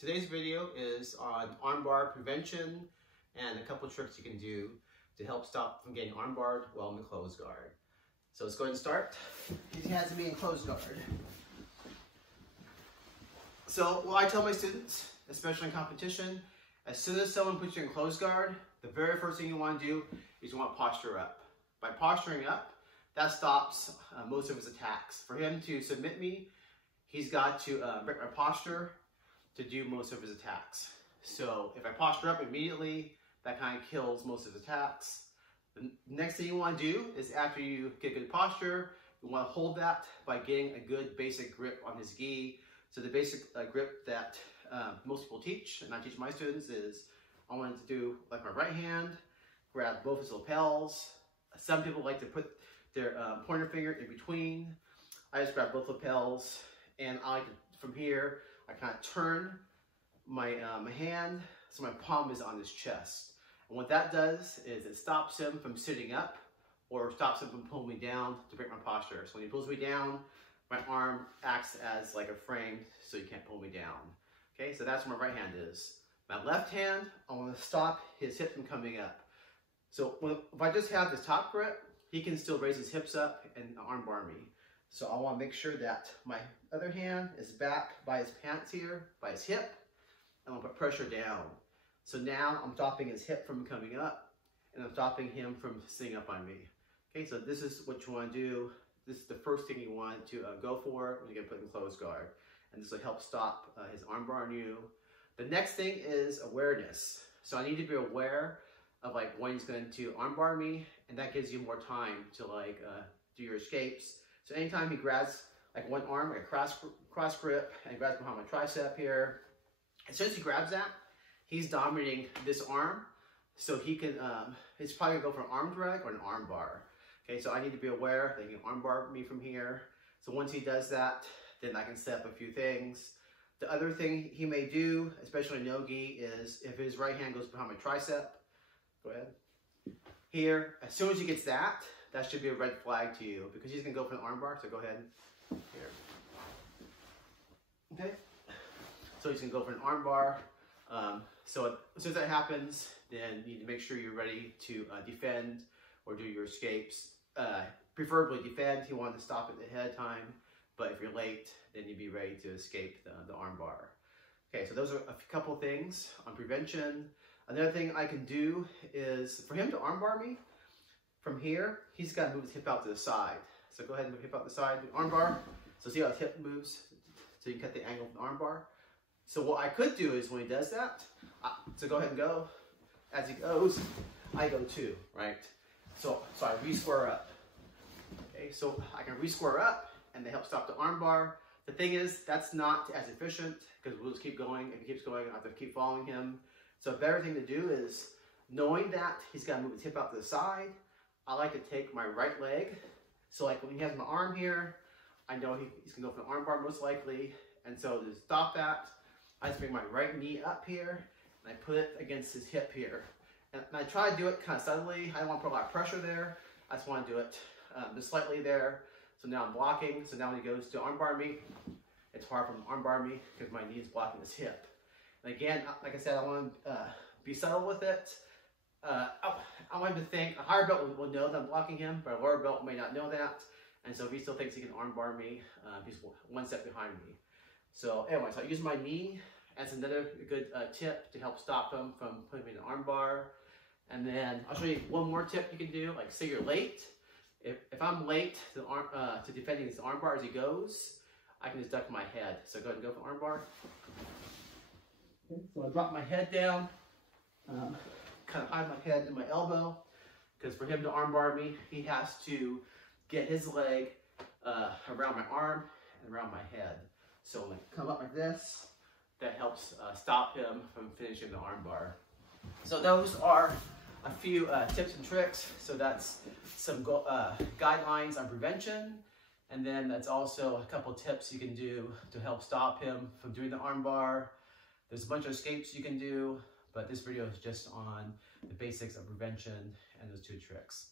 Today's video is on armbar prevention and a couple tricks you can do to help stop from getting armbarred while in the closed guard. So let's go ahead and start. He has to be in closed guard. So what I tell my students, especially in competition, as soon as someone puts you in closed guard, the very first thing you want to do is you want to posture up. By posturing up, that stops most of his attacks. For him to submit me, he's got to break my posture to do most of his attacks. So if I posture up immediately, that kind of kills most of his attacks. The next thing you want to do is after you get good posture, you want to hold that by getting a good basic grip on his gi. So the basic grip that most people teach, and I teach my students, is I want to do like my right hand, grab both his lapels. Some people like to put their pointer finger in between. I just grab both lapels, and I like to, from here, I kind of turn my hand so my palm is on his chest. And what that does is it stops him from sitting up or stops him from pulling me down to break my posture. So when he pulls me down, my arm acts as like a frame so he can't pull me down. Okay, so that's where my right hand is. My left hand, I want to stop his hip from coming up. So if I just have this top grip, he can still raise his hips up and armbar me. So I want to make sure that my other hand is back by his pants here, by his hip, and I'll put pressure down. So now I'm stopping his hip from coming up, and I'm stopping him from sitting up on me. Okay, so this is what you want to do. This is the first thing you want to go for when you get put in closed guard. And this will help stop his armbar on you. The next thing is awareness. So I need to be aware of like when he's going to armbar me, and that gives you more time to like do your escapes. So anytime he grabs like one arm, like cross grip, and grabs behind my tricep here, as soon as he grabs that, he's dominating this arm. So he can, he's probably gonna go for an arm drag or an arm bar. Okay, so I need to be aware that he can armbar me from here. So once he does that, then I can set up a few things. The other thing he may do, especially in no-gi, is if his right hand goes behind my tricep, go ahead. Here, as soon as he gets that, that should be a red flag to you because he's gonna go for an armbar, so go ahead. Here. Okay, so he's gonna go for an armbar. So as soon as that happens, then you need to make sure you're ready to defend or do your escapes. Preferably defend. You want to stop it ahead of time, but if you're late, then you'd be ready to escape the armbar. Okay, so those are a couple things on prevention. Another thing I can do is for him to armbar me from here, he's got to move his hip out to the side. So go ahead and move hip out to the side, armbar. So see how his hip moves? So you can cut the angle of the armbar. So what I could do is when he does that, so go ahead and go. As he goes, I go too, right? So I re-square up. Okay, so I can re-square up and they help stop the armbar. The thing is, that's not as efficient because we'll just keep going. If he keeps going, I have to keep following him. So a better thing to do is knowing that he's got to move his hip out to the side. I like to take my right leg. So like when he has my arm here, I know he's gonna go for an armbar most likely. And so to stop that, I just bring my right knee up here and I put it against his hip here. And I try to do it kind of subtly. I don't want to put a lot of pressure there. I just want to do it just slightly there. So now I'm blocking. So now when he goes to armbar me, it's hard for him to armbar me because my knee is blocking his hip. And again, like I said, I want to be subtle with it. I want him to think, a higher belt will know that I'm blocking him, but a lower belt may not know that. And so if he still thinks he can armbar me, he's one step behind me. So anyway, so I use my knee as another good tip to help stop him from putting me in an armbar. And then I'll show you one more tip you can do. Like say you're late. If I'm late to defending this armbar as he goes, I can just duck my head. So go ahead and go for armbar. Okay, so I drop my head down, kind of hide my head in my elbow, because for him to armbar me, he has to get his leg around my arm and around my head. So when I come up like this, that helps stop him from finishing the armbar. So those are a few tips and tricks. So that's some guidelines on prevention. And then that's also a couple tips you can do to help stop him from doing the armbar. There's a bunch of escapes you can do, but this video is just on the basics of prevention and those two tricks.